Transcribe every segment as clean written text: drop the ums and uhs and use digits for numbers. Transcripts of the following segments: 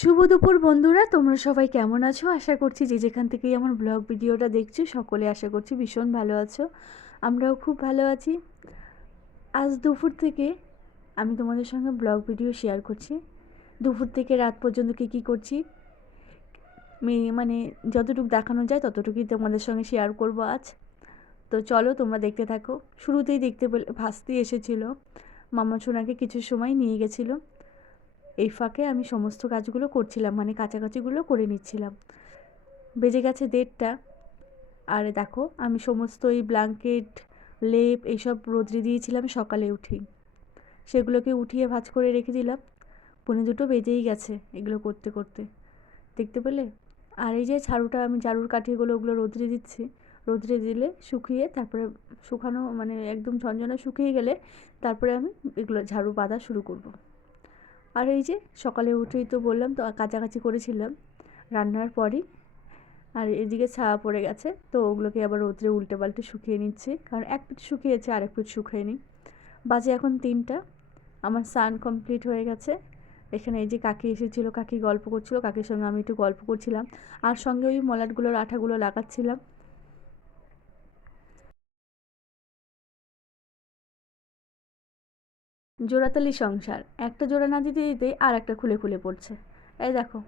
শুভ দুপুর বন্ধুরা, তোমরা সবাই কেমন আছো? আশা করছি যে যেখান থেকেই আমার ব্লগ ভিডিওটা দেখছো সকলে আশা করছি ভীষণ ভালো আছো। আমরাও খুব ভালো আছি। আজ দুপুর থেকে আমি তোমাদের সঙ্গে ব্লগ ভিডিও শেয়ার করছি। দুপুর থেকে রাত পর্যন্ত কী করছি মানে যতটুকু দেখানো যায় ততটুকুই তোমাদের সঙ্গে শেয়ার করব আজ। তো চলো তোমরা দেখতে থাকো। শুরুতেই দেখতে পেলে ভাস্তি এসেছিল, মামা সোনাকে কিছু সময় নিয়ে গেছিলো। এই ফাঁকে আমি সমস্ত কাজগুলো করছিলাম, মানে কাছাকাছিগুলো করে নিচ্ছিলাম। বেজে গেছে 1:30। আর দেখো আমি সমস্ত এই ব্ল্যাঙ্কেট, লেপ এইসব রোদ্রে দিয়েছিলাম সকালে উঠেই, সেগুলোকে উঠিয়ে ভাঁজ করে রেখে দিলাম। 1:45 বেজেই গেছে এগুলো করতে করতে, দেখতে পেলে। আর এই যে ঝাড়ুটা, আমি ঝাড়ুর কাঠিগুলো ওগুলো রোদ্রে দিচ্ছি। রোদ্রে দিলে শুকিয়ে তারপরে শুকানো মানে একদম ঝনঝনা শুকিয়ে গেলে তারপরে আমি এগুলো ঝাড়ু বাঁধা শুরু করব। আর এই যে সকালে উঠেই তো বললাম তো কাছাকাছি করেছিলাম রান্নার পরই। আর এদিকে ছায়া পড়ে গেছে, তো ওগুলোকে আবার রোদ্রে উল্টে পাল্টে শুকিয়ে নিচ্ছি, কারণ এক পিঠ শুকিয়েছে আর এক পিঠ শুকিয়ে নিই। বাজে এখন 3টা। আমার স্নান কমপ্লিট হয়ে গেছে। এখানে এই যে কাকি এসেছিলো, কাকি গল্প করছিল, কাকির সঙ্গে আমি একটু গল্প করছিলাম, আর সঙ্গে ওই মলাটগুলোর আঠাগুলো লাগাচ্ছিলাম। জোড়াতালি সংসার, একটা জোড়া না দিতে দিতেই আর একটা খুলে খুলে পড়ছে। এই দেখো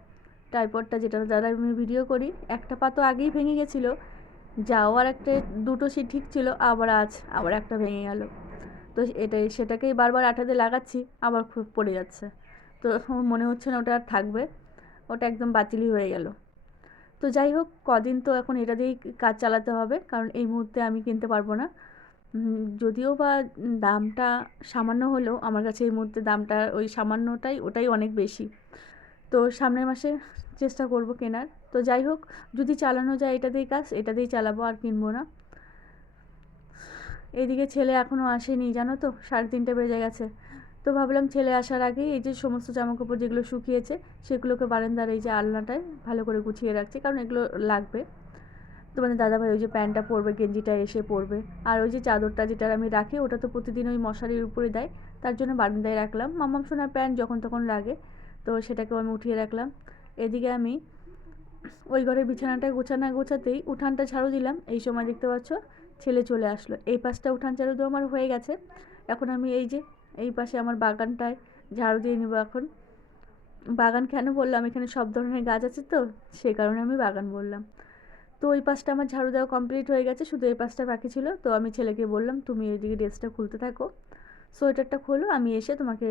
ট্রাইপডটা, যেটা দ্বারা আমি ভিডিও করি, একটা পা তো আগেই ভেঙে গেছিলো, যাও আর একটা দুটো ঠিক ছিল, আবার একটা ভেঙে গেল। তো সেটাকেই বারবার আঠা দিয়ে লাগাচ্ছি, আবার খুব পড়ে যাচ্ছে। তো মনে হচ্ছে না ওটা আর থাকবে, ওটা একদম বাতিলই হয়ে গেল। তো যাই হোক, কদিন তো এখন এটা দিয়েই কাজ চালাতে হবে, কারণ এই মুহূর্তে আমি কিনতে পারবো না। যদিও বা দামটা সামান্য হলেও আমার কাছে এই মুহূর্তে দামটা ওই সামান্যটাই, ওটাই অনেক বেশি। তো সামনের মাসে চেষ্টা করব কেনার। তো যাই হোক, যদি চালানো যায় এটা দিয়েই কাজ, এটা দিয়েই চালাবো, আর কিনবো না। এদিকে ছেলে এখনও আসেনি, জানো তো 3:30 বেজে গেছে। তো ভাবলাম ছেলে আসার আগেই এই যে সমস্ত জামাকাপড় যেগুলো শুকিয়েছে সেগুলোকে বারান্দার এই যে আলনাটায় ভালো করে গুছিয়ে রাখছি, কারণ এগুলো লাগবে। তোমাদের দাদাভাই ওই যে প্যান্টটা পরবে, গেঞ্জিটা এসে পরবে। আর ওই যে চাদরটা যেটা আমি রাখি ওটা তো প্রতিদিন ওই মশারির উপরে দেয়, তার জন্য বারান্দায় রাখলাম। মাম্মাম সোনার প্যান্ট যখন তখন লাগে, তো সেটাকেও আমি উঠিয়ে রাখলাম। এদিকে আমি ওই ঘরের বিছানাটা গোছাতেই উঠানটা ঝাড়ু দিলাম। এই সময় দেখতে পাচ্ছ ছেলে চলে আসলো। এই পাশটা উঠান ঝাড়ু দেওয়া আমার হয়ে গেছে। এখন আমি এই যে এই পাশে আমার বাগানটায় ঝাড়ু দিয়ে নিব এখন। বাগান কেন বললাম, এখানে সব ধরনের গাছ আছে তো সেই কারণে আমি বাগান বললাম। তো ওই পাশটা আমার ঝাড়ু দেওয়া কমপ্লিট হয়ে গেছে, শুধু এই পাশটা বাকি ছিল। তো আমি ছেলেকে বললাম তুমি এইদিকে ড্রেসটা খুলতে থাকো, সোয়েটারটা খোলো, আমি এসে তোমাকে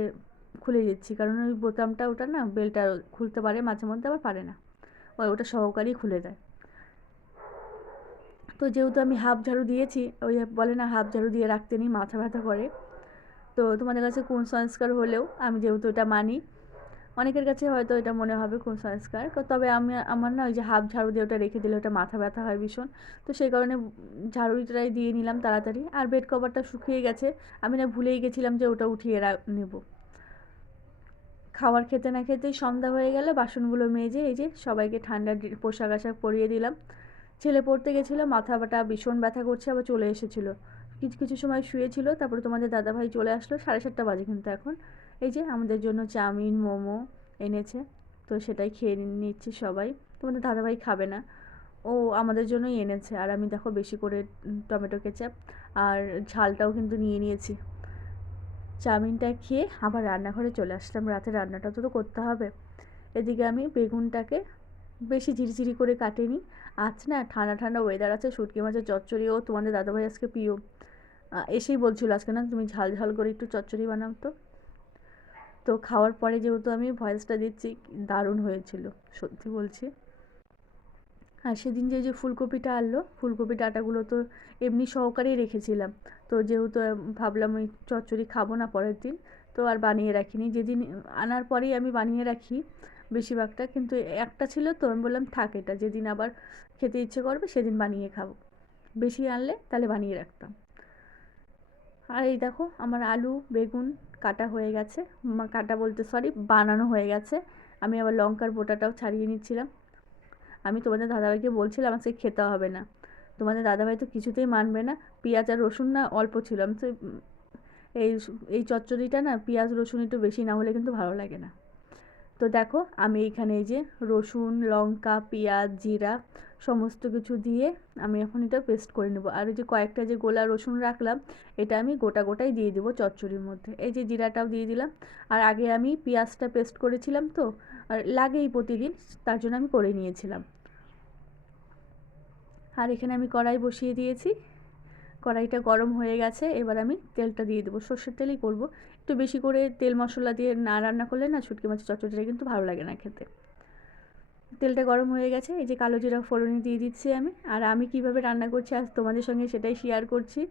খুলে দিচ্ছি, কারণ ওই বোতামটা ওটা না বেলটা খুলতে পারে মাঝে মধ্যে, আবার পারে না, ওটা সহকারেই খুলে দেয়। তো যেহেতু আমি হাফ ঝাড়ু দিয়েছি, ওই বলে না হাফ ঝাড়ু দিয়ে রাখতে নেই, মাথা ব্যথা করে। তো তোমাদের কাছে কুসংস্কার হলেও আমি যেহেতু এটা মানি, অনেকের কাছে হয়তো এটা মনে হবে কুসংস্কার, তবে আমার না ওই যে হাফ ঝাড়ু দিয়ে ওটা রেখে দিলে ওটা মাথা ব্যথা হয় ভীষণ। তো সেই কারণে ঝাড়ুটাই দিয়ে নিলাম তাড়াতাড়ি। আর বেড কভারটা শুকিয়ে গেছে, আমি না ভুলেই গেছিলাম যে ওটা উঠিয়ে নেব। খাবার খেতে না খেতেই সন্ধ্যা হয়ে গেল, বাসনগুলো মেজে এই যে সবাইকে ঠান্ডা পোশাক আশাক পরিয়ে দিলাম। ছেলে পড়তে গেছিলো, মাথা ব্যথা ভীষণ ব্যথা করছে, আবার চলে এসেছিলো। কিছু কিছু সময় শুয়েছিল, তারপরে তোমাদের দাদাভাই চলে আসলো। 7:30 বাজে কিন্তু এখন। এই যে আমাদের জন্য চাউমিন মোমো এনেছে, তো সেটাই খেয়ে নিচ্ছি সবাই। তোমাদের দাদাভাই খাবে না, ও আমাদের জন্যই এনেছে। আর আমি দেখো বেশি করে টমেটো কেচাপ আর ঝালটাও কিন্তু নিয়ে নিয়েছি। চাউমিনটা খেয়ে আবার রান্নাঘরে চলে আসলাম, রাতে রান্নাটা তো করতে হবে। এদিকে আমি বেগুনটাকে বেশি ঝিরিঝিরি করে কাটিনি। আজ না ঠান্ডা ঠান্ডা ওয়েদার আছে, শুটকি মাছের চচ্চড়ি, ও তোমাদের দাদাভাই আজকে প্রিয়। এসেই বলছিল আজকে না তুমি ঝাল ঝাল করে একটু চচ্চড়ি বানাও তো। তো খাওয়ার পরে যেহেতু আমি ভয়েসটা দিচ্ছি, দারুণ হয়েছিল সত্যি বলছি। আর সেদিন যে ফুলকপিটা আনলো, ফুলকপি ডাঁটাগুলো তো এমনি সহকারেই রেখেছিলাম। তো যেহেতু ভাবলাম ওই চচ্চড়ি খাবো না পরের দিন, তো আর বানিয়ে রাখিনি। যেদিন আনার পরেই আমি বানিয়ে রাখি বেশিরভাগটা, কিন্তু একটা ছিল তো আমি বললাম থাক, এটা যেদিন আবার খেতে ইচ্ছে করবে সেদিন বানিয়ে খাবো। বেশি আনলে তাহলে বানিয়ে রাখতাম। আর এই দেখো আমার আলু বেগুন কাটা হয়ে গেছে, কাটা বলতে সরি বানানো হয়ে গেছে। আমি আবার লঙ্কার বোটাটাও ছাড়িয়ে নিচ্ছিলাম। আমি তোমাদের দাদাভাইকে বলছিলাম আজকে খেতে হবে না, তোমাদের দাদাভাই তো কিছুতেই মানবে না। পেঁয়াজ আর রসুন না অল্প ছিল, আমি তো এই এই চচ্চড়িটা না পেঁয়াজ রসুন একটু বেশি না হলে কিন্তু ভালো লাগে না। তো দেখো আমি এখানে এই যে রসুন, লঙ্কা, পেঁয়াজ, জিরা সমস্ত কিছু দিয়ে আমি এখন এটা পেস্ট করে নেব। আর এই যে কয়েকটা যে গোলা রসুন রাখলাম, এটা আমি গোটা গোটাই দিয়ে দেবো চচ্চড়ির মধ্যে। এই যে জিরাটাও দিয়ে দিলাম। আর আগে আমি পেঁয়াজটা পেস্ট করেছিলাম, তো আর লাগেই প্রতিদিন, তার জন্য আমি করে নিয়েছিলাম। আর এখানে আমি কড়াই বসিয়ে দিয়েছি, কড়াইটা গরম হয়ে গেছে। এবার আমি তেলটা দিয়ে দেবো, সর্ষের তেলই করব। একটু বেশি করে তেল মশলা দিয়ে না রান্না করলে না শুটকি মাছের চচ্চড়িটা কিন্তু ভালো লাগে না খেতে। তেলটা গরম হয়ে গেছে, এই যে কালো জিরা ফোড়নে দিয়ে দিচ্ছি আমি। আর আমি কিভাবে রান্না করছি আজ তোমাদের সঙ্গে সেটাই শেয়ার করছি।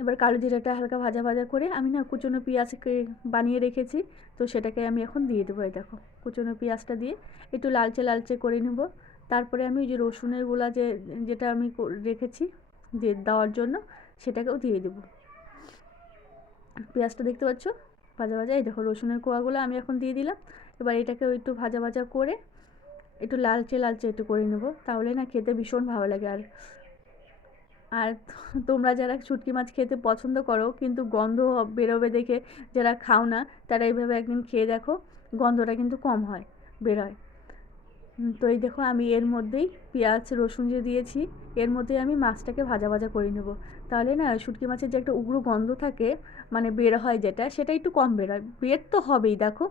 এবার কালো জিরাটা হালকা ভাজা ভাজা করে আমি না কুচনো পেঁয়াজকে বানিয়ে রেখেছি, তো সেটাকে আমি এখন দিয়ে দেবো। এই দেখো কুচনো পেঁয়াজটা দিয়ে একটু লালচে লালচে করে নেব। তারপরে আমি ওই যে রসুনের গুঁড়া যেটা আমি রেখেছি দিয়ে দেওয়ার জন্য, সেটাকেও দিয়ে দেবো। পেঁয়াজটা দেখতে পাচ্ছ ভাজা ভাজা, এই দেখো রসুনের কোয়াগুলো আমি এখন দিয়ে দিলাম। এবার এটাকেও একটু ভাজা ভাজা করে একটু লালচে লালচে একটু করে নেব, তাহলে না খেতে ভীষণ ভালো লাগে। আর আর তোমরা যারা শুটকি মাছ খেতে পছন্দ করো কিন্তু গন্ধ বেরোবে দেখে যারা খাও না, তারা এইভাবে একদিন খেয়ে দেখো, গন্ধটা কিন্তু কম হয়, বেরোয়। তো এই দেখো আমি এর মধ্যেই পেঁয়াজ রসুন যে দিয়েছি, এর মধ্যেই আমি মাছটাকে ভাজা ভাজা করে নেব। তাহলে না শুটকি মাছের যে একটা উগ্র গন্ধ থাকে, মানে বের হয় যেটা, সেটা একটু কম বেরোয়। বের তো হবেই, দেখো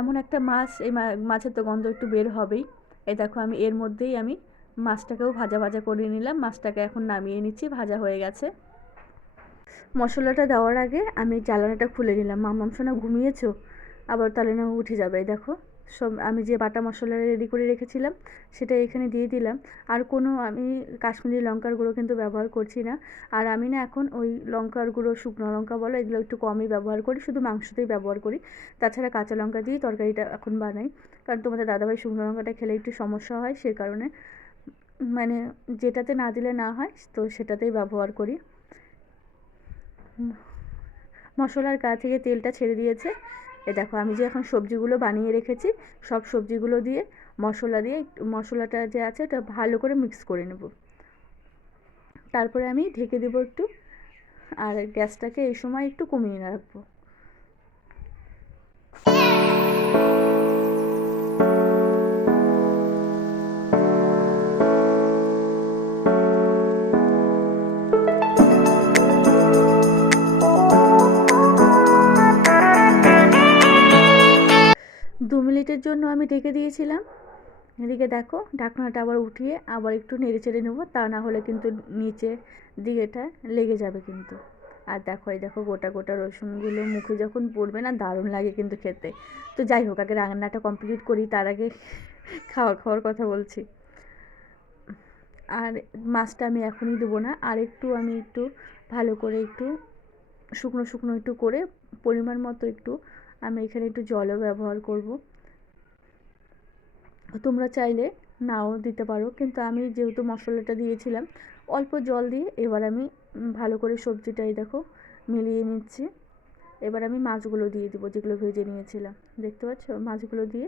এমন একটা মাছ, এই মাছের তো গন্ধ একটু বের হবেই। এই দেখো আমি এর মধ্যেই আমি মাছটাকেও ভাজা ভাজা করে নিলাম। মাছটাকে এখন নামিয়ে নিচ্ছি, ভাজা হয়ে গেছে। মশলাটা দেওয়ার আগে আমি জ্বালানাটা খুলে নিলাম। মাম্মাম সোনা ঘুমিয়েছো, আবার তাহলে না উঠে যাবে। দেখো সব আমি যে বাটা মশলা রেডি করে রেখেছিলাম সেটা এখানে দিয়ে দিলাম। আর কোনো আমি কাশ্মীরি লঙ্কার গুঁড়ো কিন্তু ব্যবহার করছি না। আর আমি না এখন ওই লঙ্কার গুঁড়ো, শুকনো লঙ্কা বলো, এগুলো একটু কমই ব্যবহার করি, শুধু মাংসতেই ব্যবহার করি। তাছাড়া কাঁচা লঙ্কা দিয়েই তরকারিটা এখন বানাই, কারণ তোমাদের দাদাভাই শুকনো লঙ্কাটা খেলে একটু সমস্যা হয়, সে কারণে মানে যেটাতে না দিলে না হয় তো সেটাতেই ব্যবহার করি। মশলার গা থেকে তেলটা ছেড়ে দিয়েছে। এ দেখো আমি যে এখন সবজিগুলো বানিয়ে রেখেছি, সব সবজিগুলো দিয়ে মশলা দিয়ে মশলাটা যে আছে ওটা ভালো করে মিক্স করে নেব। তারপরে আমি ঢেকে দেবো একটু, আর গ্যাসটাকে এই সময় একটু কমিয়ে রাখবো। 2 মিনিটের জন্য আমি ঢেকে দিয়েছিলাম। এদিকে দেখো ঢাকনাটা আবার উঠিয়ে আবার একটু নেড়ে চেড়ে নেবো, তা না হলে কিন্তু নিচে দিকেটা লেগে যাবে কিন্তু। আর দেখো এই দেখো গোটা গোটা রসুনগুলো মুখে যখন পড়বে না, দারুণ লাগে কিন্তু খেতে। তো যাই হোক, আগে রান্নাটা কমপ্লিট করি, তার আগে খাওয়ার কথা বলছি। আর মাছটা আমি এখনই দেবো না, আর একটু আমি একটু ভালো করে একটু শুকনো শুকনো একটু করে পরিমাণ মতো একটু আমি এখানে একটু জলও ব্যবহার করব। তোমরা চাইলে নাও দিতে পারো, কিন্তু আমি যেহেতু মশলাটা দিয়েছিলাম অল্প জল দিয়ে এবার আমি ভালো করে সবজিটাই দেখো মিলিয়ে নিচ্ছি। এবার আমি মাছগুলো দিয়ে দিব, যেগুলো ভেজে নিয়েছিলাম, দেখতে পাচ্ছ মাছগুলো দিয়ে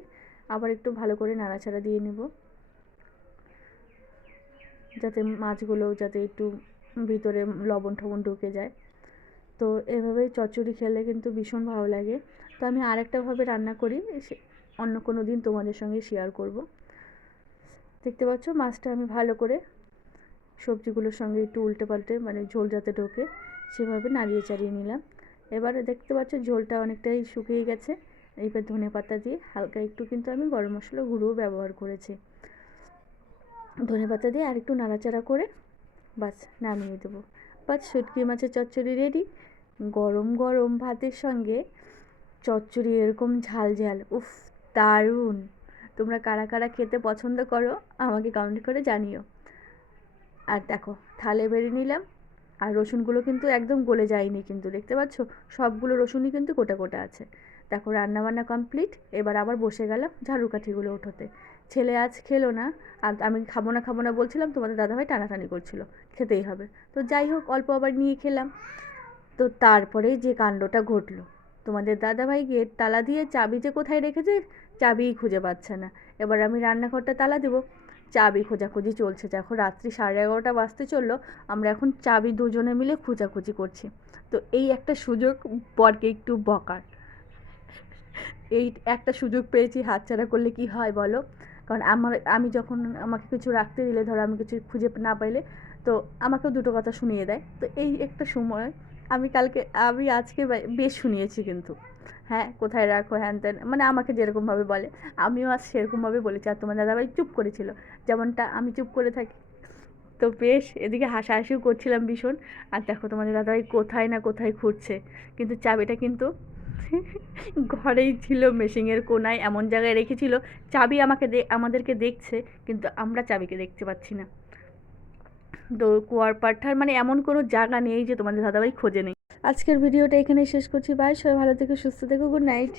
আবার একটু ভালো করে নাড়াচাড়া দিয়ে নেব, যাতে মাছগুলো যাতে একটু ভিতরে লবণ টবণ ঢুকে যায়। তো এভাবেই চচ্চড়ি খেলে কিন্তু ভীষণ ভালো লাগে। তো আমি আরেকটাভাবে রান্না করি, অন্য কোনো দিন তোমাদের সঙ্গে শেয়ার করব। দেখতে পাচ্ছ মাছটা আমি ভালো করে সবজিগুলোর সঙ্গে একটু উল্টে পাল্টে, মানে ঝোল যাতে ঢোকে সেভাবে নাড়িয়ে চাড়িয়ে নিলাম। এবারে দেখতে পাচ্ছ ঝোলটা অনেকটাই শুকিয়ে গেছে। এইবার ধনেপাতা দিয়ে হালকা একটু কিন্তু আমি গরম মশলা গুঁড়োও ব্যবহার করেছি। ধনেপাতা দিয়ে আর একটু নাড়াচাড়া করে বাস নামিয়ে দেবো। বাস শুটকি মাছের চচ্চড়ি রেডি। গরম গরম ভাতের সঙ্গে চচ্চড়ি এরকম ঝাল ঝাল, উফ দারুণ। তোমরা কারা কারা খেতে পছন্দ করো আমাকে কমেন্ট করে জানিও। আর দেখো থালে বেড়ে নিলাম, আর রসুনগুলো কিন্তু একদম গলে যায়নি কিন্তু, দেখতে পাচ্ছ সবগুলো রসুনই কিন্তু গোটা গোটা আছে। দেখো রান্নাবান্না কমপ্লিট, এবার আবার বসে গেলাম ঝাড়ু কাঠিগুলো ওঠোতে। ছেলে আজ খেলো না, আর আমি খাবো না খাবো না বলছিলাম, তোমাদের দাদাভাই টানাটানি করছিল খেতেই হবে। তো যাই হোক অল্প আবার নিয়ে খেলাম। তো তারপরে যে কাণ্ডটা ঘটলো, তোমাদের দাদাভাই গেট তালা দিয়ে চাবি যে কোথায় রেখেছে চাবিই খুঁজে পাচ্ছে না। এবার আমি রান্নাঘরটা তালা দেবো, চাবি খোঁজাখুঁজি চলছে। দেখো রাত্রি 11:30 বাজতে চললো, আমরা এখন চাবি দুজনে মিলে খোঁজাখুঁজি করছি। তো এই একটা সুযোগ বরকে একটু বকার। এই একটা সুযোগ পেয়েছি, হাতছাড়া করলে কি হয় বলো? কারণ আমি যখন আমাকে কিছু রাখতে দিলে, ধরো আমি কিছু খুঁজে না পাইলে, তো আমাকেও দুটো কথা শুনিয়ে দেয়। তো এই একটা সময় আমি আজকে বেশ শুনিয়েছি কিন্তু। হ্যাঁ, কোথায় রাখো হ্যান ত্যান, মানে আমাকে যেরকমভাবে বলে আমিও আজ সেরকমভাবে বলেছি। আর তোমার দাদাভাই চুপ করেছিল, যেমনটা আমি চুপ করে থাকি। তো বেশ এদিকে হাসাহাসিও করছিলাম ভীষণ। আর দেখো তোমাদের দাদাভাই কোথায় না কোথায় ঘুরছে, কিন্তু চাবিটা কিন্তু ঘরেই ছিল, মেশিংয়ের কোনায় এমন জায়গায় রেখেছিল। চাবি আমাদেরকে দেখছে, কিন্তু আমরা চাবিকে দেখতে পাচ্ছি না। তো কুয়ার পাঠার মানে এমন কোনো জায়গা নেই যে তোমাদের দাদাভাই খোঁজে নেই। আজকের ভিডিওটা এখানেই শেষ করছি। বাই, সবাই ভালো থেকো, সুস্থ থেকো, গুড নাইট।